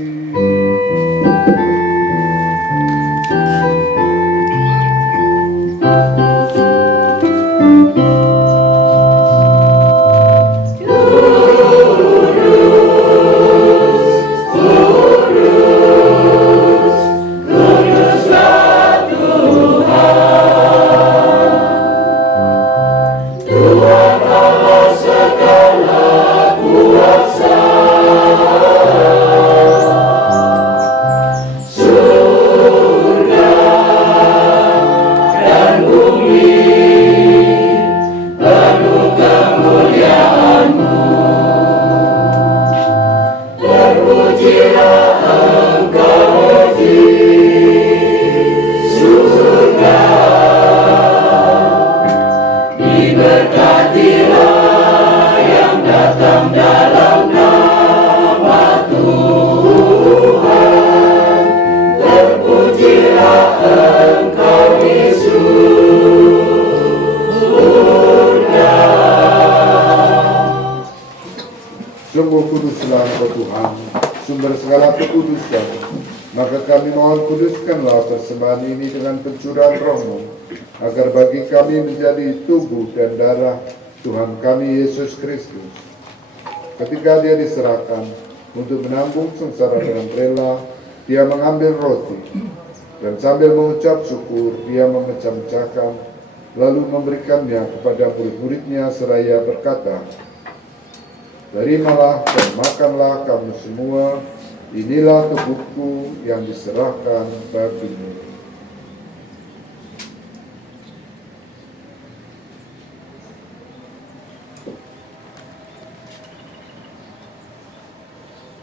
Sungguh kuduslah Engkau Tuhan, sumber segala kekudusan. Maka kami mohon kuduskanlah persembahan ini dengan pencurahan Roh-Mu, agar bagi kami menjadi tubuh dan darah Tuhan kami Yesus Kristus. Ketika Dia diserahkan untuk menanggung sengsara dengan rela, Dia mengambil roti, dan sambil mengucap syukur, Dia memecah-mecahkan, lalu memberikannya kepada murid-muridnya seraya berkata, "Terimalah dan makanlah kamu semua, inilah tubuhku yang diserahkan bagimu."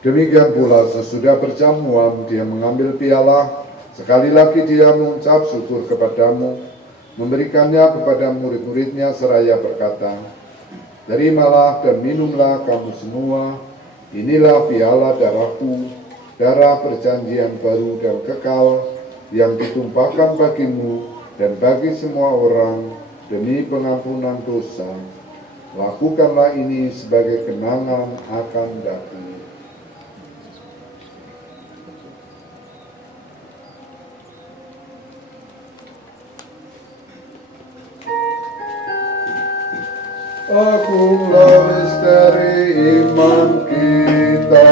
Demikian pula sesudah perjamuan Dia mengambil piala, sekali lagi Dia mengucap syukur kepadamu, memberikannya kepada murid-muridnya seraya berkata, "Terimalah dan minumlah kamu semua, inilah piala darahku, darah perjanjian baru dan kekal, yang ditumpahkan bagimu dan bagi semua orang demi pengampunan dosa. Lakukanlah ini sebagai kenangan akan daku. Agunglah misteri iman kita.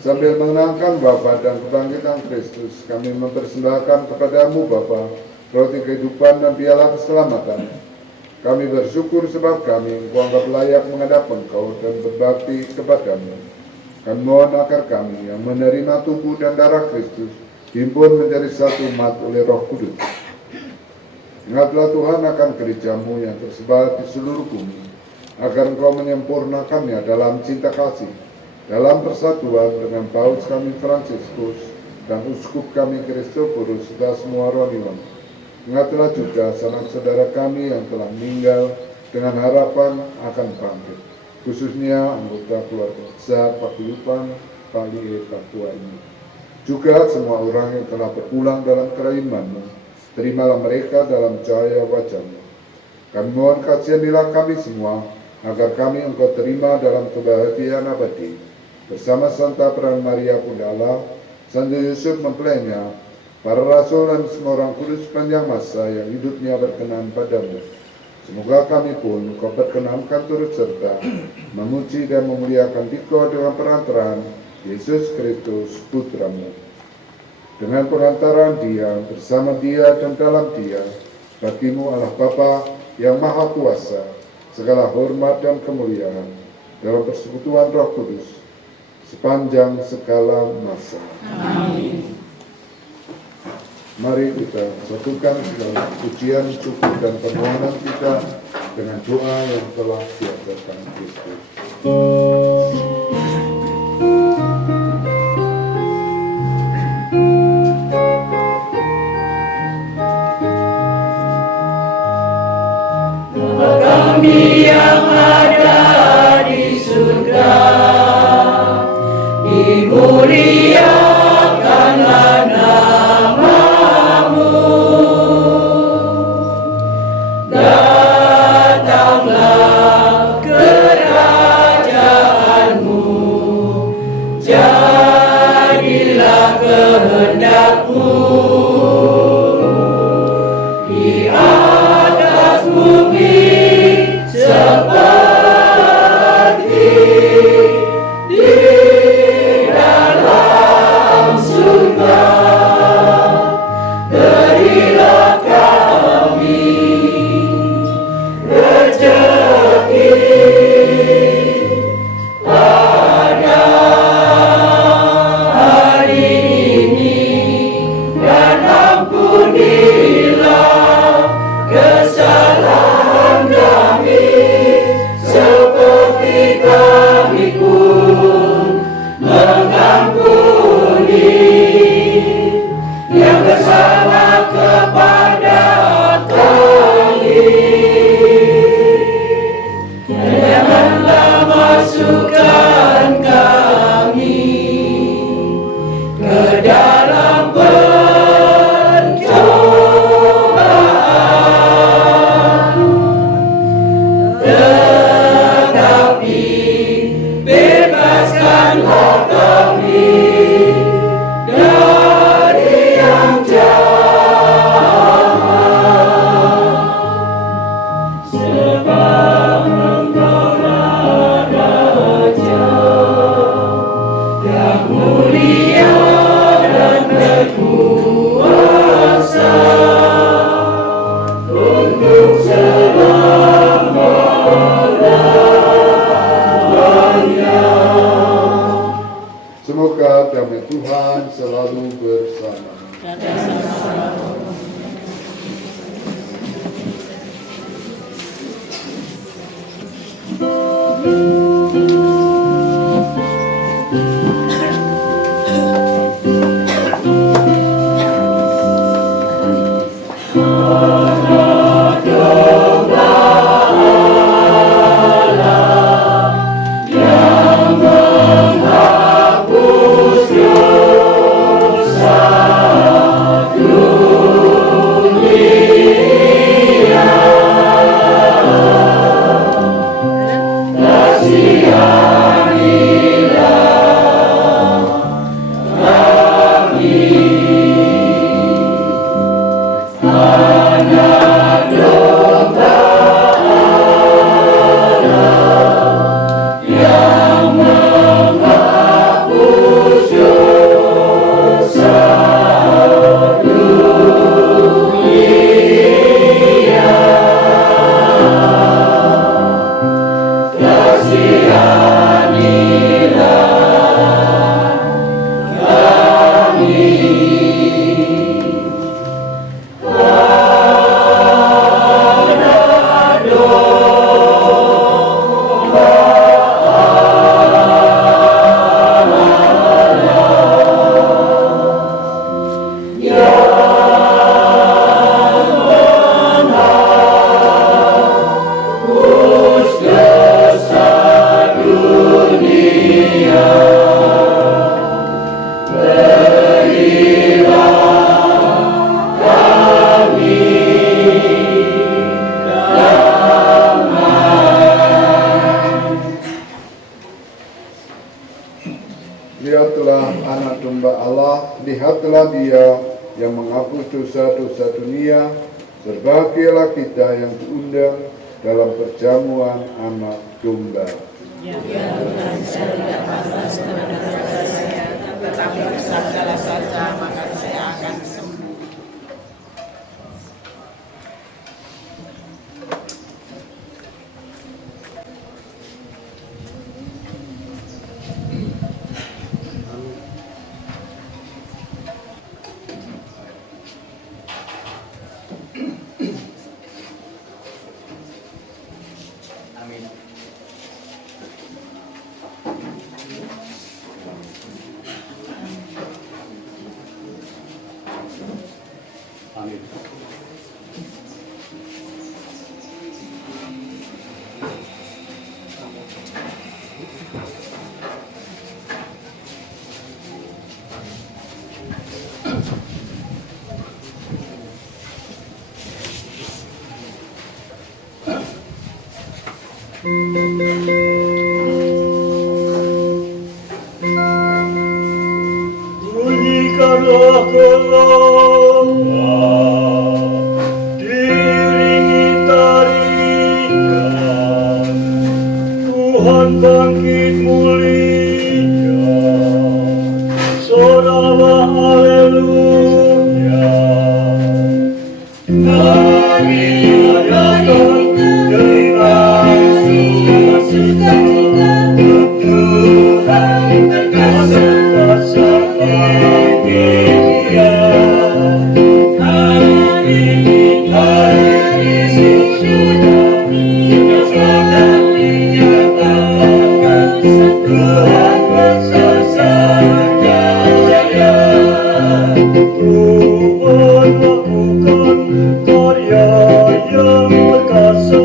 Sambil mengenangkan wafat dan kebangkitan Kristus, kami mempersembahkan kepadamu Bapa, roti kehidupan dan piala keselamatan. Kami bersyukur sebab kami Engkau anggap layak menghadap Engkau dan berbakti kepadamu. Kami mohon agar kami yang menerima tubuh dan darah Kristus himpun menjadi satu umat oleh Roh Kudus. Ingatlah Tuhan akan gerejamu yang tersebar di seluruh bumi, agar Engkau menyempurnakannya dalam cinta kasih, dalam persatuan dengan Paus kami Fransiskus dan Uskup kami Kristoforus serta semua rohaniwan. Ingatlah juga sanak saudara kami yang telah meninggal dengan harapan akan bangkit, khususnya anggota keluarga besar Paguyuban Pali Papua ini. Juga semua orang yang telah berulang dalam keraiman-Mu, terimalah mereka dalam cahaya wajah-Mu. Kami mohon kasihanilah kami semua, agar kami Engkau terima dalam kebahagiaan abadi, bersama Santa Peran Maria Bunda Allah, Santo Yusuf mempelainya, para rasul dan semua orang kudus sepanjang masa yang hidupnya berkenan padamu. Semoga kami pun Engkau perkenankan turut serta memuji dan memuliakan Dikau dengan perantaraan Yesus Kristus Putramu. Dengan perantaraan Dia, bersama Dia dan dalam Dia, bagimu Allah Bapa yang Maha Kuasa, segala hormat dan kemuliaan dalam persekutuan Roh Kudus sepanjang segala masa. Amin. Mari kita satukan segala pujian, syukur dan permohonan kita dengan doa yang telah diajarkan Kristus. Bapa kami yang ada di surga, dimuliakanlah nama-Mu, datanglah kerajaan-Mu, jadilah kehendak-Mu di atas bumi seperti di dalam Dia yang menghapus dosa-dosa dunia. Berbahagialah kita yang diundang dalam perjamuan Anak Domba. Ya Tuhan, saya tidak pantas mendengar saya, tetapi bersabdalah saja, maka saya akan sembuh. Amin. Amin. Bunyikanlah gelombang, diiringi tarian, Tuhan bangkit mulia, soralah haleluya. Mari adakan dengan sukacita, Tuhan berkasa-kasa bagi Dia. Hari ini sudah dinyatakan, Tuhan bersama jaya. Tuhan lakukan karya yang perkasa.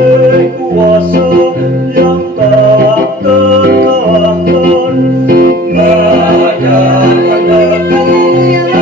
Oleh kuasa yang tak terkalahkan, tangan kanannya melindungi kita.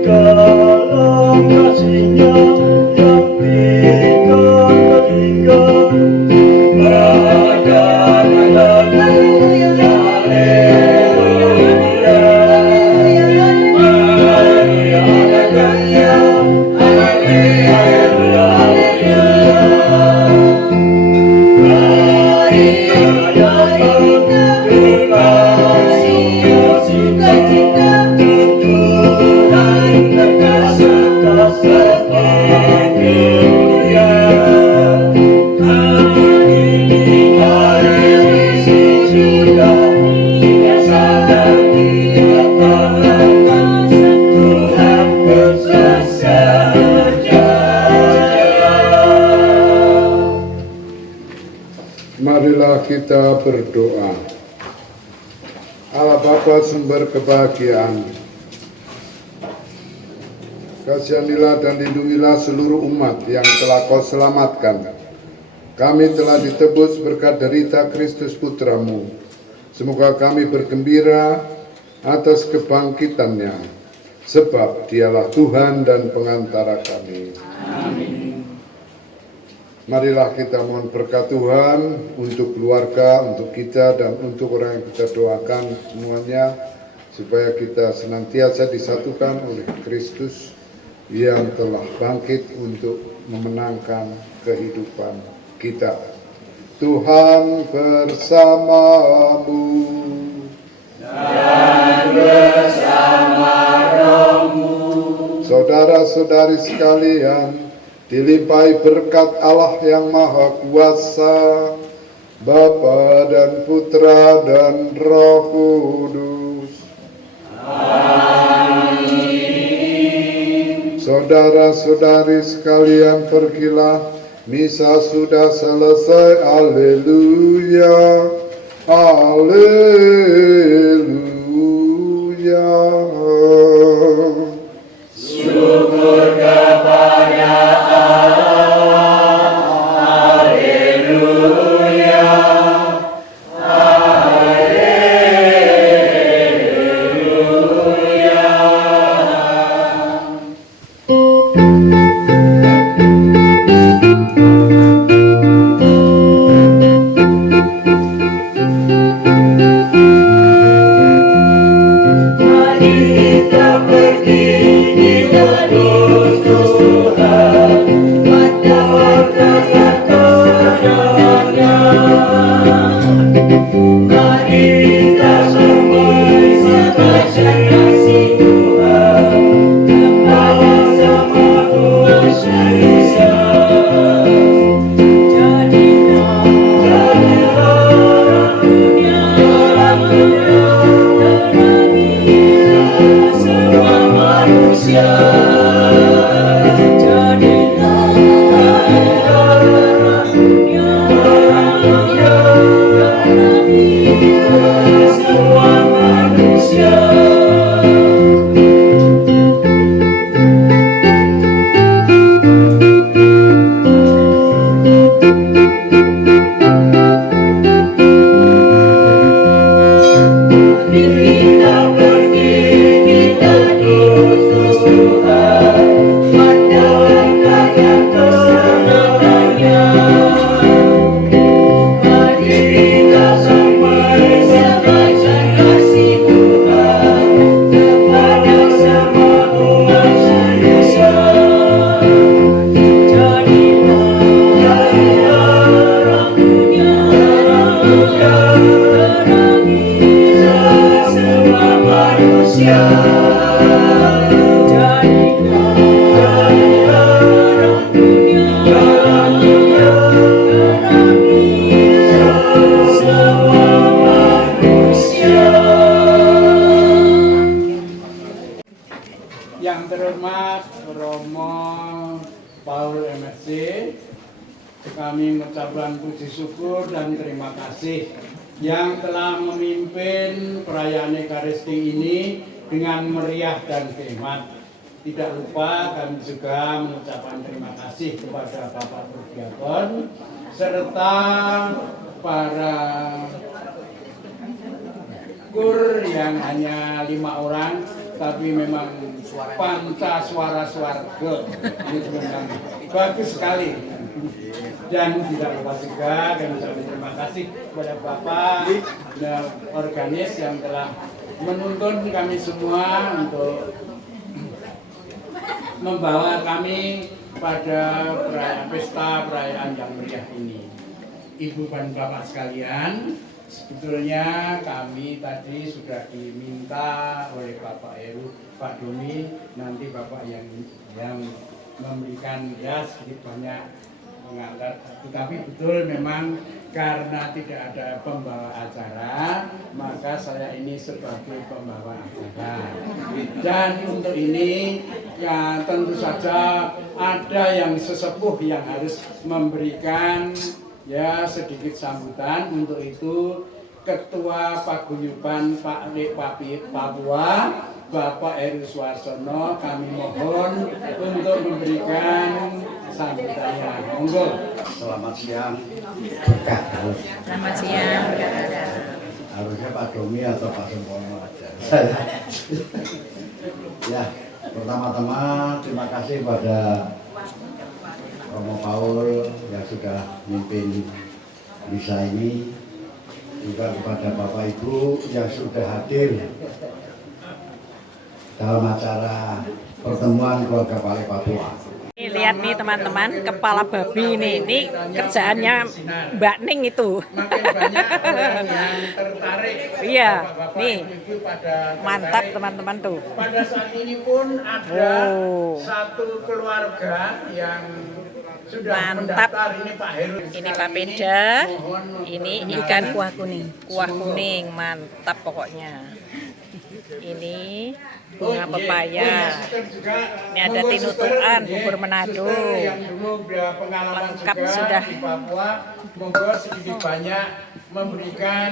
Dalam kasih-Nya yang tidak terhingga, Marilah kita berdoa. Allah Bapa sumber kebahagiaan, kasihanilah dan lindungilah seluruh umat yang telah Kau selamatkan. Kami telah ditebus berkat derita Kristus Putramu. Semoga kami bergembira atas kebangkitannya, sebab Dialah Tuhan dan pengantara kami. Amin. Marilah kita mohon berkat Tuhan untuk keluarga, untuk kita, dan untuk orang yang kita doakan semuanya, supaya kita senantiasa disatukan oleh Kristus yang telah bangkit untuk memenangkan kehidupan kita. Tuhan bersamamu. Saudara-saudari sekalian, dilimpahi berkat Allah yang Maha Kuasa, Bapa dan Putra dan Roh Kudus. Amin. Saudara-saudari sekalian, pergilah, misa sudah selesai. Haleluya, haleluya. Syukur kepada Yang terhormat Romo Paul MSc, kami mengucapkan puji syukur dan terima kasih yang telah memimpin perayaan Ekaristi ini dengan meriah dan hemat. Tidak lupa kami juga mengucapkan terima kasih kepada Bapak Progiaton serta para kur yang hanya 5 orang, tapi memang panca suara swarga. Itu memang bagus sekali. Dan tidak lupa juga kami ucapkan terima kasih kepada Bapak dan organis yang telah menuntun kami semua untuk membawa kami pada perayaan yang meriah ini. Ibu dan Bapak sekalian, sebetulnya kami tadi sudah diminta oleh Bapak Heru, Pak Doni, nanti Bapak yang memberikan ya sedikit banyak mengantar. Tetapi betul memang karena tidak ada pembawa acara, maka saya ini sebagai pembawa acara. Dan untuk ini ya tentu saja ada yang sesepuh yang harus memberikan ya sedikit sambutan. Untuk itu Ketua Paguyuban Pak Lek Papua, Bapak Heru Suarsono, kami mohon untuk memberikan sambutannya. Monggo. Selamat siang. Selamat siang. Harusnya Pak Domi atau Pak Sempono aja. Ya, pertama-tama terima kasih pada Romo Paul yang sudah memimpin misa ini, juga kepada Bapak Ibu yang sudah hadir dalam acara pertemuan keluarga Bali Papua. Ini lihat nih teman-teman, kepala babi nih. Ini kerjaannya Mbak Ning itu. Makin banyak orang yang tertarik. Iya, Bapak-bapak, nih. ibu-ibu pada Mantap tertarik. teman-teman tuh. Pada saat ini pun ada Oh. satu keluarga yang sudah Mantap. mendaftar. Ini Pak Heru. Ini papeda, Mohon ini perkenalan. ikan kuah kuning. Kuah kuning, mantap pokoknya. Ini bunga pepaya. Ini ada tinutuan, bubur Manado. Yang dulu pengalaman Lengkap juga sudah. di Papua, monggo sedikit banyak memberikan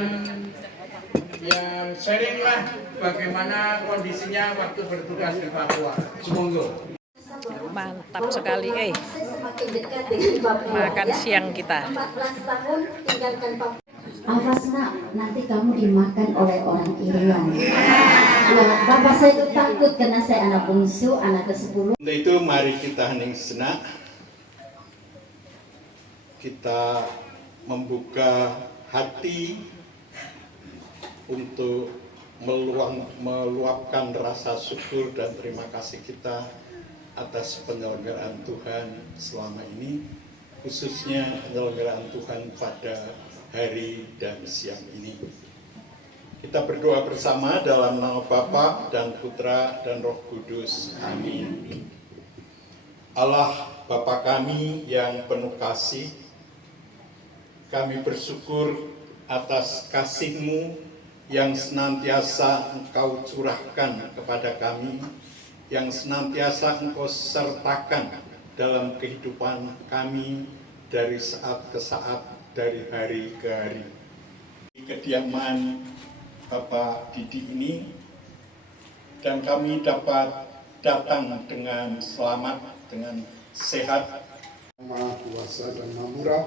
yang sharing lah bagaimana kondisinya waktu bertugas di Papua. Semoga. Mantap sekali, Semakin dekat dengan Papua. makan siang kita. 14 tahun tinggalkan Papua. Awas nak, nanti kamu dimakan oleh orang Irian. Ya, bapak saya itu takut karena saya anak bungsu, anak ke-10. Untuk itu mari kita hening sejenak. Kita membuka hati untuk meluapkan rasa syukur dan terima kasih kita atas penyelenggaraan Tuhan selama ini, khususnya penyelenggaraan Tuhan pada hari dan siang ini. Kita berdoa bersama dalam nama Bapa dan Putra dan Roh Kudus. Amin. Allah Bapa kami yang penuh kasih, kami bersyukur atas kasih-Mu yang senantiasa Engkau curahkan kepada kami, yang senantiasa Engkau sertakan dalam kehidupan kami dari saat ke saat, dari hari ke hari. Di kediaman Bapak Didi ini, dan kami dapat datang dengan selamat, dengan sehat. Maha Kuasa dan Maha Murah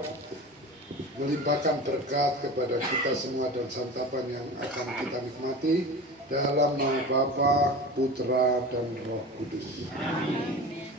melimpahkan berkat kepada kita semua dan santapan yang akan kita nikmati dalam nama Bapa, Putra, dan Roh Kudus. Amin.